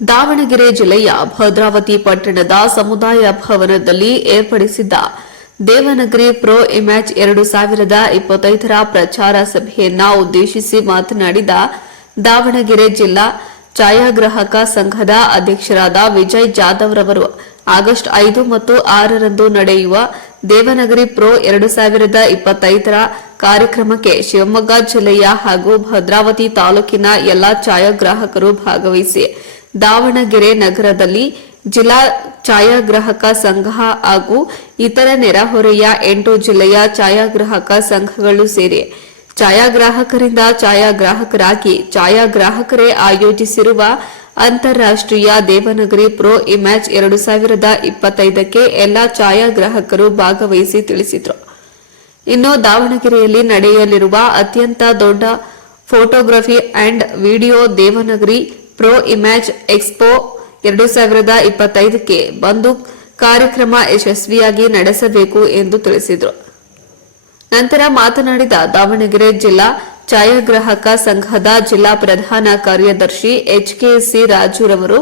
ದಾವಣಗೆರೆ ಜಿಲ್ಲೆಯ ಭದ್ರಾವತಿ ಪಟ್ಟಣದ ಸಮುದಾಯ ಭವನದಲ್ಲಿ ಏರ್ಪಡಿಸಿದ್ದ ದೇವನಗರಿ ಪ್ರೋ ಇಮ್ಯಾಚ್ ಎರಡು ಸಾವಿರದ ಇಪ್ಪತ್ತೈದರ ಪ್ರಚಾರ ಸಭೆಯನ್ನ ಉದ್ದೇಶಿಸಿ ಮಾತನಾಡಿದ ದಾವಣಗೆರೆ ಜಿಲ್ಲಾ ಛಾಯಾಗ್ರಾಹಕ ಸಂಘದ ಅಧ್ಯಕ್ಷರಾದ ವಿಜಯ್ ಜಾಧವ್ ರವರು, ಆಗಸ್ಟ್ ಐದು ಮತ್ತು ಆರರಂದು ನಡೆಯುವ ದೇವನಗರಿ ಪ್ರೋ ಎರಡು ಸಾವಿರದ ಇಪ್ಪತ್ತೈದರ ಕಾರ್ಯಕ್ರಮಕ್ಕೆ ಶಿವಮೊಗ್ಗ ಜಿಲ್ಲೆಯ ಹಾಗೂ ಭದ್ರಾವತಿ ತಾಲೂಕಿನ ಎಲ್ಲಾ ಛಾಯಾಗ್ರಾಹಕರು ಭಾಗವಹಿಸಿ ದಾವಣಗೆರೆ ನಗರದಲ್ಲಿ ಜಿಲ್ಲಾ ಛಾಯಾಗ್ರಾಹಕ ಸಂಘ ಹಾಗೂ ಇತರ ನೆರೆಹೊರೆಯ ಎಂಟು ಜಿಲ್ಲೆಯ ಛಾಯಾಗ್ರಾಹಕ ಸಂಘಗಳು ಸೇರಿ ಛಾಯಾಗ್ರಾಹಕರಿಂದ ಛಾಯಾಗ್ರಾಹಕರಾಗಿ ಛಾಯಾಗ್ರಾಹಕರೇ ಆಯೋಜಿಸಿರುವ ಅಂತಾರಾಷ್ಟ್ರೀಯ ದೇವನಗರಿ ಪ್ರೋ ಇಮ್ಯಾಚ್ ಎರಡು ಸಾವಿರದ ಇಪ್ಪತ್ತೈದಕ್ಕೆ ಎಲ್ಲಾ ಛಾಯಾಗ್ರಾಹಕರು ಭಾಗವಹಿಸಿ ತಿಳಿಸಿದರು. ಇನ್ನು ದಾವಣಗೆರೆಯಲ್ಲಿ ನಡೆಯಲಿರುವ ಅತ್ಯಂತ ದೊಡ್ಡ photography and video Devanagari pro image expo ಎರಡು ಸಾವಿರದ ಇಪ್ಪತ್ತೈದಕ್ಕೆ ಬಂದು ಕಾರ್ಯಕ್ರಮ ಯಶಸ್ವಿಯಾಗಿ ನಡೆಸಬೇಕು ಎಂದು ತಿಳಿಸಿದರು. ನಂತರ ಮಾತನಾಡಿದ ದಾವಣಗೆರೆ ಜಿಲ್ಲಾ ಛಾಯಾಗ್ರಾಹಕ ಸಂಘದ ಜಿಲ್ಲಾ ಪ್ರಧಾನ ಕಾರ್ಯದರ್ಶಿ ಎಚ್ಕೆಸಿ ರಾಜುರವರು,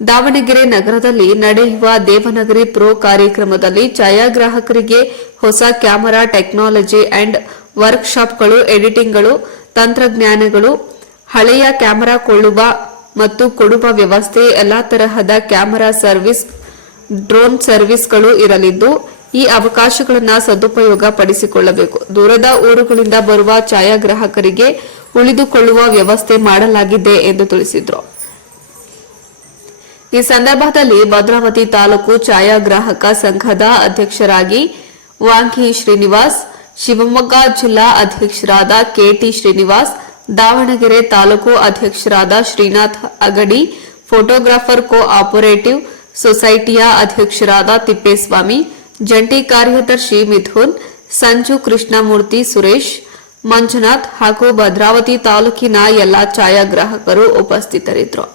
ದಾವಣಗೆರೆ ನಗರದಲ್ಲಿ ನಡೆಯುವ ದೇವನಗರಿ ಪ್ರೋ ಕಾರ್ಯಕ್ರಮದಲ್ಲಿ ಛಾಯಾಗ್ರಾಹಕರಿಗೆ ಹೊಸ ಕ್ಯಾಮೆರಾ, ಟೆಕ್ನಾಲಜಿ ಅಂಡ್ ವರ್ಕ್ಶಾಪ್ಗಳು, ಎಡಿಟಿಂಗ್ಗಳು, ತಂತ್ರಜ್ಞಾನಗಳು ಹಳೆಯ ಕ್ಯಾಮೆರಾ ಕೊಳ್ಳುವ ಮತ್ತು ಕೊಡುವ ವ್ಯವಸ್ಥೆ ಎಲ್ಲಾ ತರಹದ ಕ್ಯಾಮೆರಾ ಸರ್ವಿಸ್, ಡ್ರೋನ್ ಸರ್ವಿಸ್ಗಳು ಇರಲಿದ್ದು, ಈ ಅವಕಾಶಗಳನ್ನು ಸದುಪಯೋಗ ಪಡಿಸಿಕೊಳ್ಳಬೇಕು ದೂರದ ಊರುಗಳಿಂದ ಬರುವ ಛಾಯಾಗ್ರಾಹಕರಿಗೆ ಉಳಿದುಕೊಳ್ಳುವ ವ್ಯವಸ್ಥೆ ಮಾಡಲಾಗಿದೆ ಎಂದು ತಿಳಿಸಿದರು. ಈ ಸಂದರ್ಭದಲ್ಲಿ ಭದ್ರಾವತಿ ತಾಲೂಕು ಛಾಯಾಗ್ರಾಹಕ ಸಂಘದ ಅಧ್ಯಕ್ಷರಾಗಿ ವಾಂಕಿ ಶ್ರೀನಿವಾಸ್, ಶಿವಮೊಗ್ಗ ಜಿಲ್ಲಾ ಅಧ್ಯಕ್ಷರಾದ ಕೆಟಿ ಶ್ರೀನಿವಾಸ್ ದಾವಣಗೆರೆ ತಾಲೂಕು ಅಧ್ಯಕ್ಷರಾದ Srinath Agadi, photographer co operative ಸೊಸೈಟಿಯ ಅಧ್ಯಕ್ಷರಾದ ತಿಪ್ಪೇಸ್ವಾಮಿ, ಜಂಟಿ ಕಾರ್ಯದರ್ಶಿ ಮಿಥುನ್, ಸಂಜು ಕೃಷ್ಣಮೂರ್ತಿ ಸುರೇಶ್, ಮಂಜುನಾಥ್ ಹಾಗೂ ಭದ್ರಾವತಿ ತಾಲೂಕಿನ ಎಲ್ಲಾ ಛಾಯಾಗ್ರಾಹಕರು ಉಪಸ್ಥಿತರಿದ್ದರು.